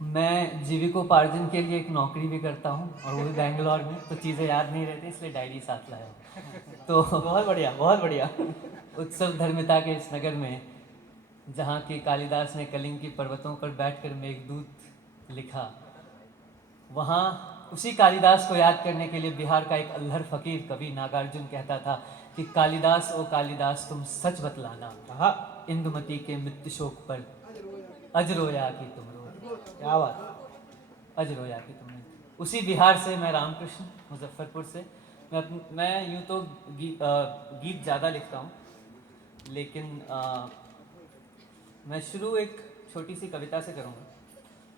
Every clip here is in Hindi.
मैं जीविकोपार्जन के लिए एक नौकरी भी करता हूँ और वो भी बैंगलोर में, तो चीज़ें याद नहीं रहती इसलिए डायरी साथ लाया हूँ। तो बहुत बढ़िया, बहुत बढ़िया। उत्सव धर्मिता के इस नगर में, जहाँ की कालिदास ने कलिंग की पर्वतों पर बैठकर मेघदूत लिखा, वहाँ उसी कालिदास को याद करने के लिए बिहार का एक अल्हड़ फकीर कवि नागार्जुन कहता था कि कालिदास ओ कालिदास तुम सच बतलाना, हाँ, इंदुमती के मृत्यु शोक पर अज रोया कि तुम रो, क्या बात। अज रोया कि तुमने। उसी बिहार से मैं रामकृष्ण, मुजफ्फरपुर से। मैं यूँ तो गीत ज़्यादा लिखता हूँ, लेकिन मैं शुरू एक छोटी सी कविता से करूँगा।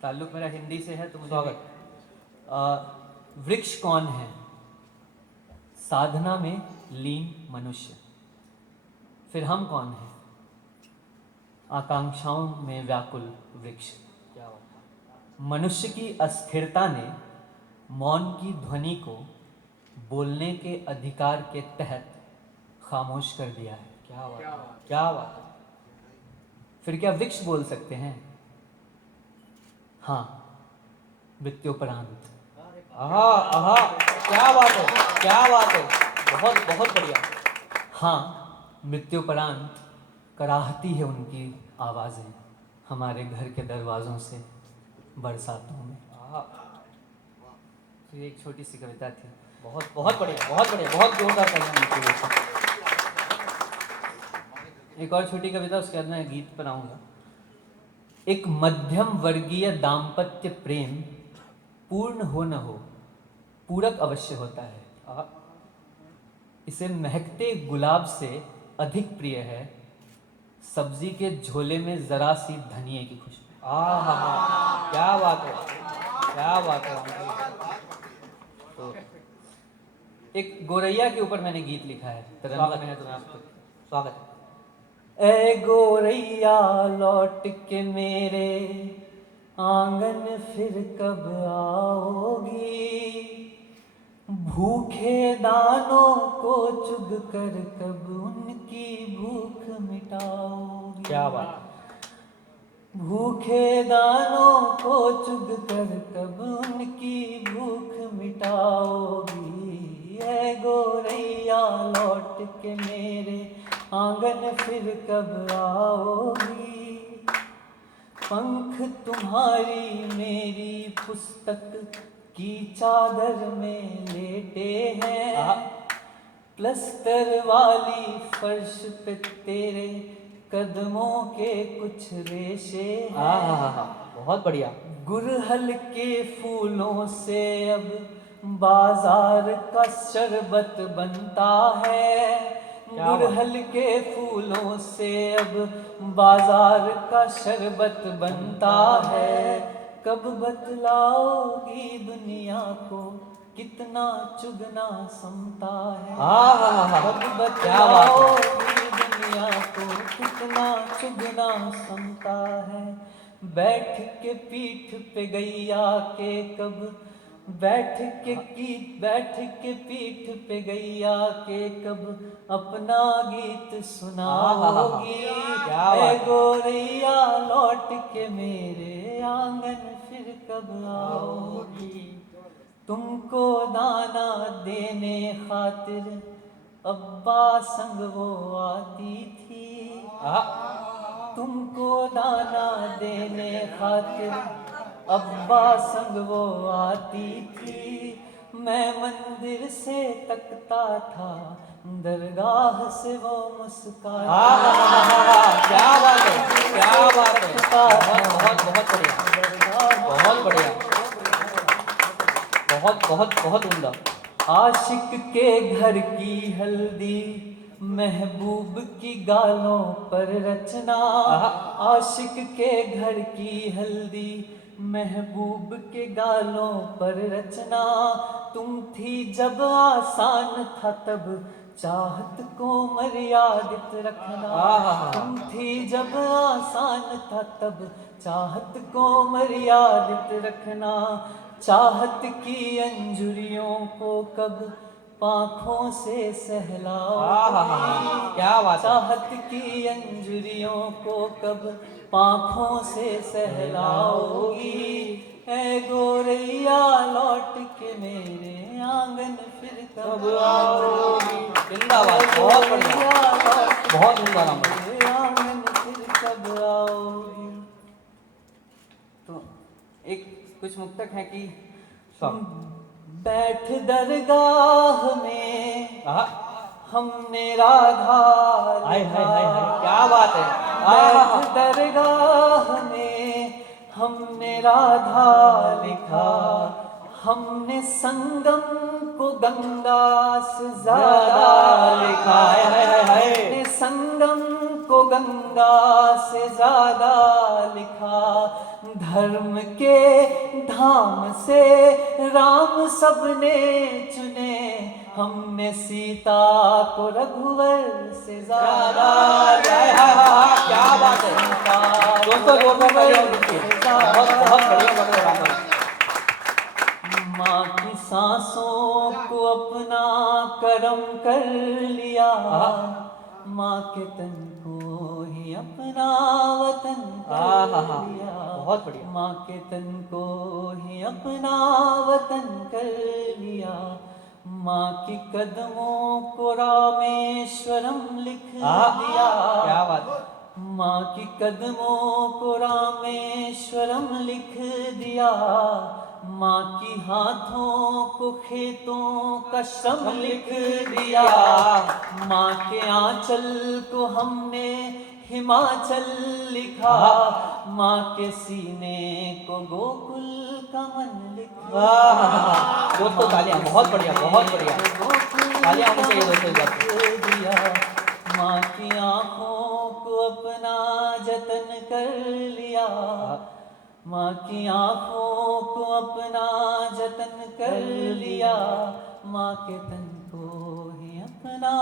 ताल्लुक़ मेरा हिंदी से है तो मुझे स्वागत। वृक्ष कौन है? साधना में लीन मनुष्य। फिर हम कौन हैं? आकांक्षाओं में व्याकुल वृक्ष। क्या बात। मनुष्य की अस्थिरता ने मौन की ध्वनि को बोलने के अधिकार के तहत खामोश कर दिया है। क्या बात, क्या बात। फिर क्या वृक्ष बोल सकते हैं? हाँ, मृत्युपरांत। आहा, आहा, क्या बात है, क्या बात है। बहुत बहुत बढ़िया। हाँ, मृत्युपरांत कराहती है उनकी आवाज़ें हमारे घर के दरवाज़ों से बरसातों में। आहा, तो ये एक छोटी सी कविता थी। बहुत बहुत बढ़िया, बहुत बढ़िया, बहुत जोरदार करना। एक और छोटी कविता, उसके बाद मैं गीत पर आऊँगा। एक मध्यम वर्गीय दाम्पत्य प्रेम पूर्ण हो न हो, पूरक अवश्य होता है। आहा, इसे महकते गुलाब से अधिक प्रिय है सब्जी के झोले में जरा सी धनिए की खुशबू। आहा, क्या बात है, क्या बात है। तो एक गोरैया के ऊपर मैंने गीत लिखा है, तरन्नुम में है तो मैं आपको। स्वागत है। ए गोरैया लौट के मेरे आंगन फिर कब आओगी, भूखे दानों को चुग कर कब उनकी भूख मिटाओगी। क्या बात। भूखे दानों को चुग कर कब उनकी भूख मिटाओगी। ऐ गोरैया लौट के मेरे आंगन फिर कब आओगी। पंख तुम्हारी मेरी पुस्तक की चादर में लेटे हैं, प्लस्तर वाली फर्श पे तेरे कदमों के कुछ रेशे हैं। आहा, बहुत बढ़िया। गुड़हल के फूलों से अब बाजार का शरबत बनता है। क्या बात। गुड़हल के फूलों से अब बाजार का शरबत बनता है। कब बतलाओगी दुनिया को कितना चुगना समता है। आहा, कब क्या बात है। बतलाओगी दुनिया को कितना चुगना समता है। बैठ के पीठ पे गैया के कब बैठ के पीठ पे गैया के कब अपना गीत सुनाओगी। क्या ए बात। गोरैया लौट के मेरे आंगन फिर कब आओगी। तुमको दाना देने खातिर अब्बा संग वो आती थी। तुमको दाना देने खातिर अब्बा संग वो आती थी। मैं मंदिर से तकता था, दरगाह से वो मुस्काती। क्या बात है, क्या बात है। बहुत बहुत बहुत बढ़िया, बहुत बढ़िया, बहुत बहुत बहुत उम्दा। आशिक के घर की हल्दी महबूब की गालों पर रचना। आशिक के घर की हल्दी महबूब के गालों पर रचना। तुम थी जब आसान था तब चाहत को मर्यादित रखना। तुम थी जब आसान था तब चाहत को मर्यादित रखना। चाहत की अंजुरियों को कब पाँखों से सहलाओ, क्या बात है। चाहत की अंजुरियों को कब पाँखों से सहलाओगी, ऐ गोरैया लौट के मेरे आंगन फिर कब आओगी। जिंदाबाद, बहुत बढ़िया, बहुत सुंदर राम भाई। मेरे आंगन फिर कब आओगी। तो एक कुछ मुक्तक है कि बैठ दरगाह में हमने राधा हाय हाय हाय हाय, लिखा, क्या बात है। बैठ दरगाह में हमने राधा लिखा, हमने संगम को गंगा से ज्यादा लिखा, हमने संगम को गंगा से ज्यादा लिखा, धर्म के धाम से राम सबने चुने, हमने सीता को रघुवर से ज्यादा क्या बात है दोस्तों, जोरदार तालियां दीजिए। बहुत बहुत बढ़िया लग रहा है। माँ की सांसों को अपना करम कर लिया, माँ के तन को ही अपना वतन कर लिया, बहुत बढ़िया। माँ के तन को ही अपना वतन कर लिया, माँ की कदमों को रामेश्वरम लिख दिया, क्या बात है। माँ की कदमों को रामेश्वरम लिख दिया, माँ की हाथों को खेतों का श्रम लिख दिया, माँ के आंचल को हमने हिमाचल लिखा, माँ के सीने को गोकुल का मन लिखा। दोस्तों तालियां, बहुत बढ़िया, बहुत बढ़िया, तालियां होनी चाहिए दोस्तों इस बात पे। दिया, माँ की आँखों को अपना जतन कर लिया, माँ की आँखों को अपना जतन कर लिया, माँ के तन को ही अपना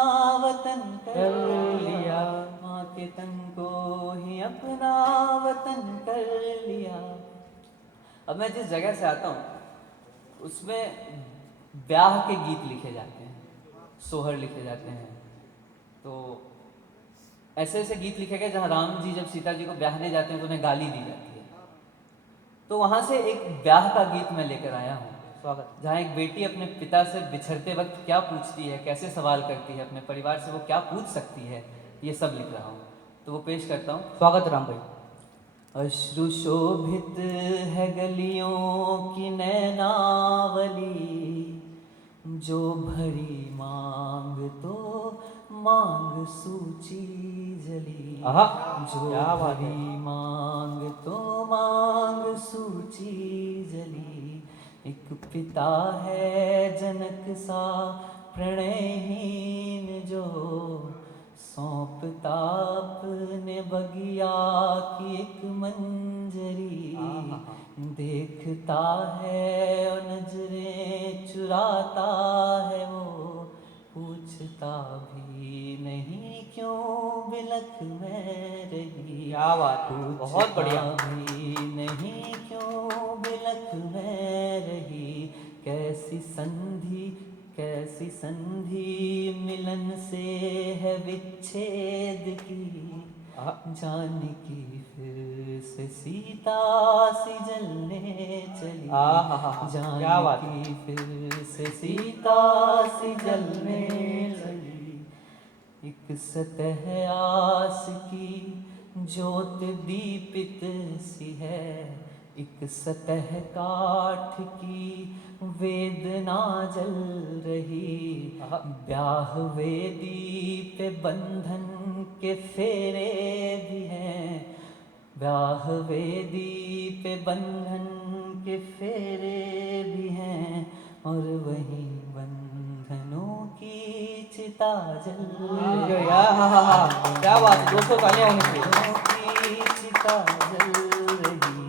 वतन कर लिया, माँ के तन को ही अपना वतन कर लिया। अब मैं जिस जगह से आता हूँ उसमें ब्याह के गीत लिखे जाते हैं, सोहर लिखे जाते हैं। तो ऐसे ऐसे गीत लिखे गए जहाँ राम जी जब सीता जी को ब्याहने जाते हैं तो उन्हें गाली दी जाती है। तो वहाँ से एक ब्याह का गीत मैं लेकर आया हूँ, स्वागत, जहाँ एक बेटी अपने पिता से बिछड़ते वक्त क्या पूछती है, कैसे सवाल करती है, अपने परिवार से वो क्या पूछ सकती है, ये सब लिख रहा हूँ। तो वो पेश करता हूँ। स्वागत राम भाई। अश्रु शोभित है गलियों की नैनावली, जो भरी मांग तो मांग सूची जली, जो क्या बात है। भरी मांग तो मांग सूची जली, एक पिता है जनक सा प्रणयहीन, जो सौंपता अपने बगिया की एक मंजरी, देखता है और नजरें चुराता है वो, पूछता भी नहीं क्यों बिलख में रही, क्या बात है, बहुत बढ़िया। भी नहीं क्यों बिलख में रही, कैसी संधि मिलन से है विच्छेद की, जानकी फिर से सीता सी जलने चली, जानकी फिर से सीता सी जलने चली, एक सतह आस की ज्योत दीपित सी है, एक सतह काठ की वेदना जल रही, ब्याह वेदी पे बंधन के फेरे भी हैं, ब्याह वेदी पे बंधन के फेरे भी हैं, और वहीं बंधनों की चिता जल रही, क्या बात है दोस्तों, तालियां होनी चाहिए। बंधनों की चिता जल रही,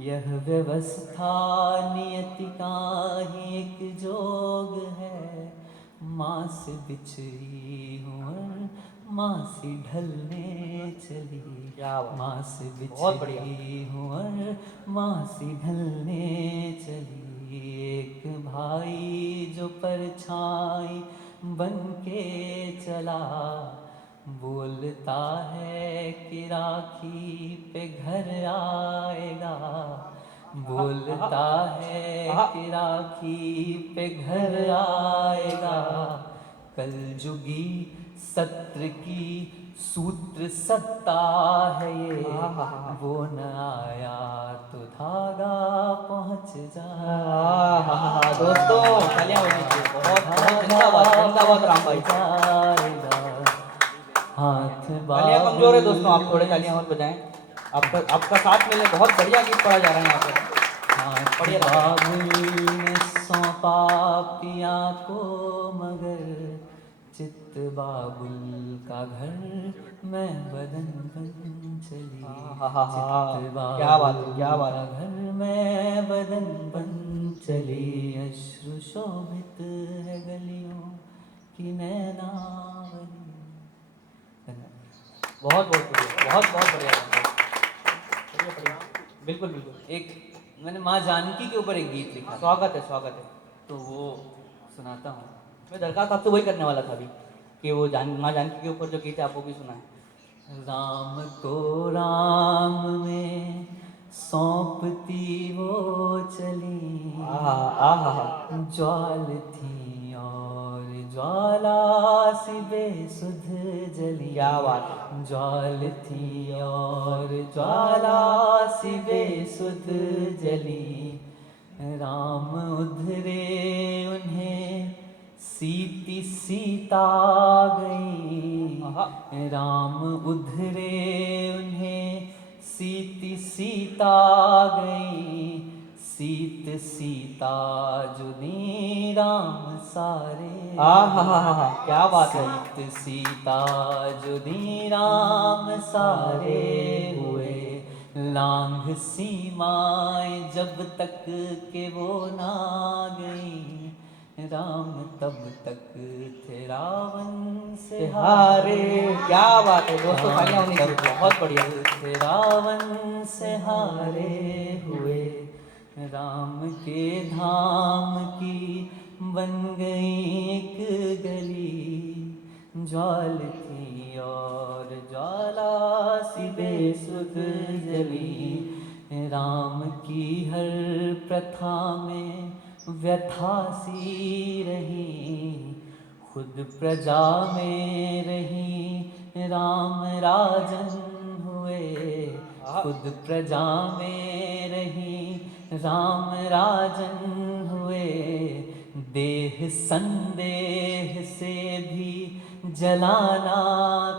यह व्यवस्था नियति का ही एक जोग है, माँ से बिछड़ी हूँ और माँ सी ढलने चली, माँ से बहुत बढ़िया। बिछड़ी हूँ और माँ सी ढलने चली, एक भाई जो परछाई बन के चला, बोलता है कि राखी पे घर आएगा, बोलता है कि राखी पे घर आएगा, कल जुगी सत्र की सूत्र सत्ता है ये, वो न आया तो धागा पहुंच जाएगा। दोस्तों तालियां बजनी चाहिए। बहुत बहुत जिंदाबाद जिंदाबाद राम भाई। हाथ तालियां कमजोर है दोस्तों, आप थोड़े तालियां और बजाएं। आपका साथ मिलने बहुत बढ़िया गीत पढ़ा जा रहा है यहाँ पे। बढ़िया लग रहा है। बाबुल ने सौंपा पिया को मगर चित्त बाबुल का घर मैं बदन बन चली, चित्त क्या बात है, क्या बाबुल बात का है। घर मैं बदन बन चली, अश्रु शोभित है गलियों की नैनावली। धन्यवाद। बहुत बहुत बढ़िया, बहुत बहुत बढ़िया राम भाई। बढ़िया बढ़िया, बिल्कुल बिल्कुल। एक मैंने माँ जानकी के ऊपर एक गीत लिखा था, स्वागत है, स्वागत है। तो वो सुनाता हूँ। मैं दरगाह साहब से वही करने वाला था अभी, कि वो माँ जानकी के ऊपर जो गीत है आप वो भी सुनाएं। राम को राम में सौंपती वो चली, ज्वाल थी और ज्वाला सी बेसुध जली, क्या बात है। ज्वाल थी और ज्वाला सी बेसुध जली, राम उधरे उन्हें सीती सीता गई, राम उधरे उन्हें सीती सीता गई, सीत सीता जुनी राम सारे, क्या बात है। सीत सीता जुनी राम सारे हुए, लांघ सीमाएं जब तक के वो ना गई, राम तब तक थे रावण से हारे। क्या बात है दोस्तों, तालियां होनी चाहिए। तब बहुत बढ़िया। थे रावण से हारे हुए, राम के धाम की बन गई एक गली, ज्वाल थी और ज्वाला सी बेसुध जली, राम की हर प्रथा में व्यथा सी रही, खुद प्रजा में रही राम राजन हुए, खुद प्रजा में रही राम राजन हुए, देह संदेह से भी जलाना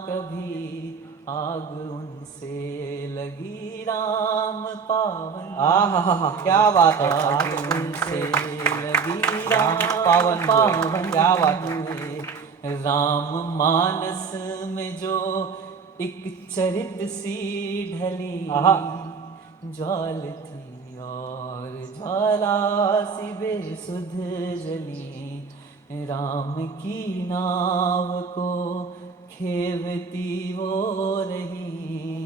कभी, आग उनसे लगी राम पावन, क्या बात है। आग उनसे लगी राम पावन पावन, क्या बात है। हुए। राम मानस में जो एक चरित सी ढली, ज्वाल थी और ज्वाला सी बेसुध जली, राम की नाव को खेवती वो रही,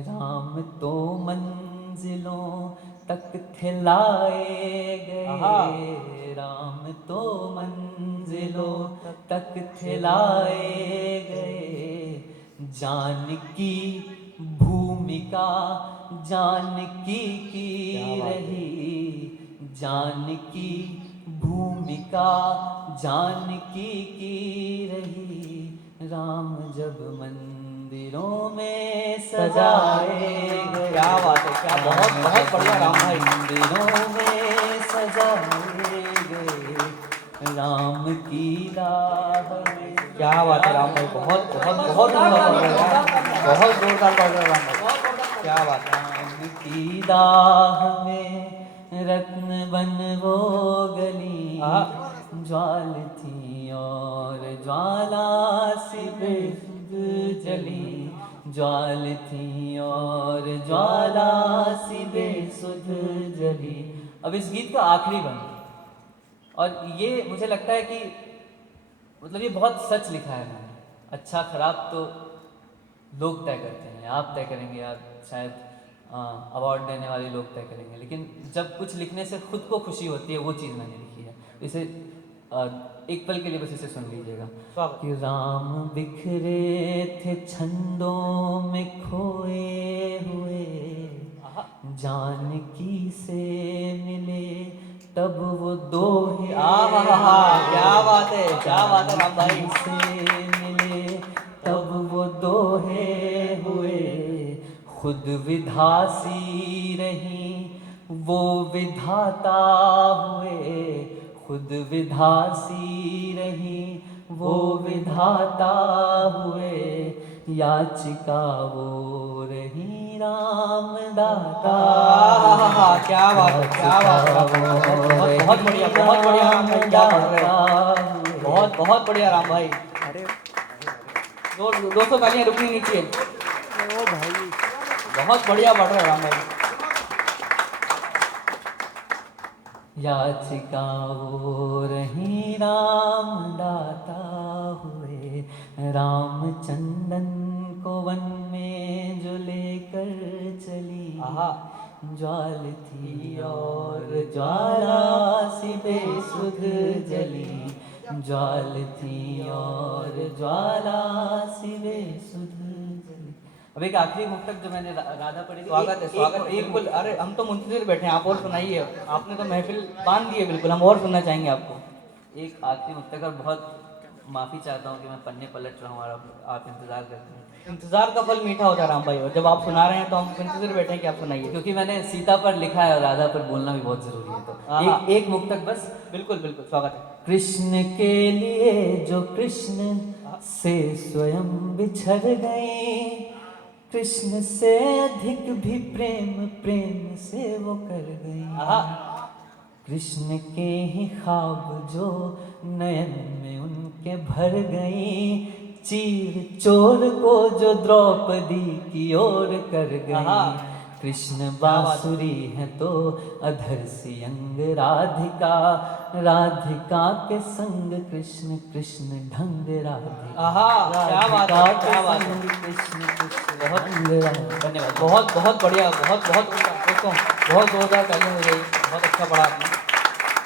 राम तो मंजिलों तक थे लाए गए, राम तो मंजिलों तक थे लाए गए, जानकी भूमिका जानकी की रही, जानकी भूमिका जानकी की रही, राम जब मंदिरों में सजाए गए। क्या बात है, क्या बहुत बहुत बढ़िया राम भाई। मंदिरों में सजाए गए, राम की राह में। क्या बात है राम भाई, बहुत बहुत बहुत जोरदार पढ़ रहे हैं, बहुत जोरदार पढ़ रहे हैं राम भाई। क्या बात है। राम की राह में रत्न बन वो गली, ज्वाल थी और ज्वाला सी बेसुध जली, ज्वाल थी और ज्वाला सी बेसुध जली। अब इस गीत का आखिरी बंद, और ये मुझे लगता है कि मतलब ये बहुत सच लिखा है मैंने। अच्छा खराब तो लोग तय करते हैं, आप तय करेंगे, आप शायद अवार्ड देने वाले लोग तय करेंगे, लेकिन जब कुछ लिखने से खुद को खुशी होती है वो चीज़ मैंने लिखी है। इसे एक पल के लिए बस इसे सुन लीजिएगा। स्वागत। कि राम बिखरे थे छंदों में खोए हुए, जानकी से मिले तब वो दोहे। क्या बात है, क्या बात है राम भाई। से मिले तब वो दोहे हुए, खुद विधासी रही वो विधाता हुए, खुद विधासी रही वो विधाता हुए, याचिका वो रही राम दाता। क्या बात है, क्या बात है। बहुत बढ़िया, बहुत बढ़िया राम भाई, क्या पढ़ रहे हो। बहुत बहुत बढ़िया राम भाई। अरे 200 तालियां रुकनी नहीं चाहिए। ओ भाई, बहुत बढ़िया पढ़ रहे हो राम भाई। याचिका वो रही राम दाता हुए, रामचंदन को वन में जो लेकर चली, ज्वाल थी और ज्वाला सी बेसुध जली, ज्वाल थी और ज्वाला सी बेसुध जली। अब एक आखिरी मुक्तक जो मैंने राधा पढ़ी थी। स्वागत है, स्वागत है। बिल्कुल, अरे हम तो मुंतजिर बैठे हैं, आप और सुनाइए। आपने तो महफिल बांध दी है, बिल्कुल हम और सुनना चाहेंगे आपको। एक आखिरी मुक्तक, और बहुत माफ़ी चाहता हूँ कि मैं पन्ने पलट रहा हूँ और आप इंतज़ार करते हैं, इंतजार का फल मीठा होता है राम भाई, और जब आप सुना रहे हैं तो हम मुंतजिर बैठे हैं कि आप सुनाइए। क्योंकि मैंने सीता पर लिखा है और राधा पर बोलना भी बहुत ज़रूरी है। तो एक मुक्तक बस। बिल्कुल बिल्कुल, स्वागत है। कृष्ण के लिए जो कृष्ण से स्वयं बिछड़ गए, कृष्ण से अधिक भी प्रेम प्रेम से वो कर गई। कृष्ण के ही ख्वाब जो नयन में उनके भर गई, चीर चोर को जो द्रौपदी की ओर कर गई। कृष्ण बांसुरी है तो अधर सी अंग राधिका, राधिका के संग कृष्ण कृष्ण ढंग राधिका। क्या बात है, क्या बात है। कृष्ण कृष्ण बहुत ढंग राधिका। धन्यवाद, बहुत बहुत बढ़िया, बहुत बहुत दोस्तों बहुत जोरदार तालियां हो गई, बहुत अच्छा पढ़ा आपने।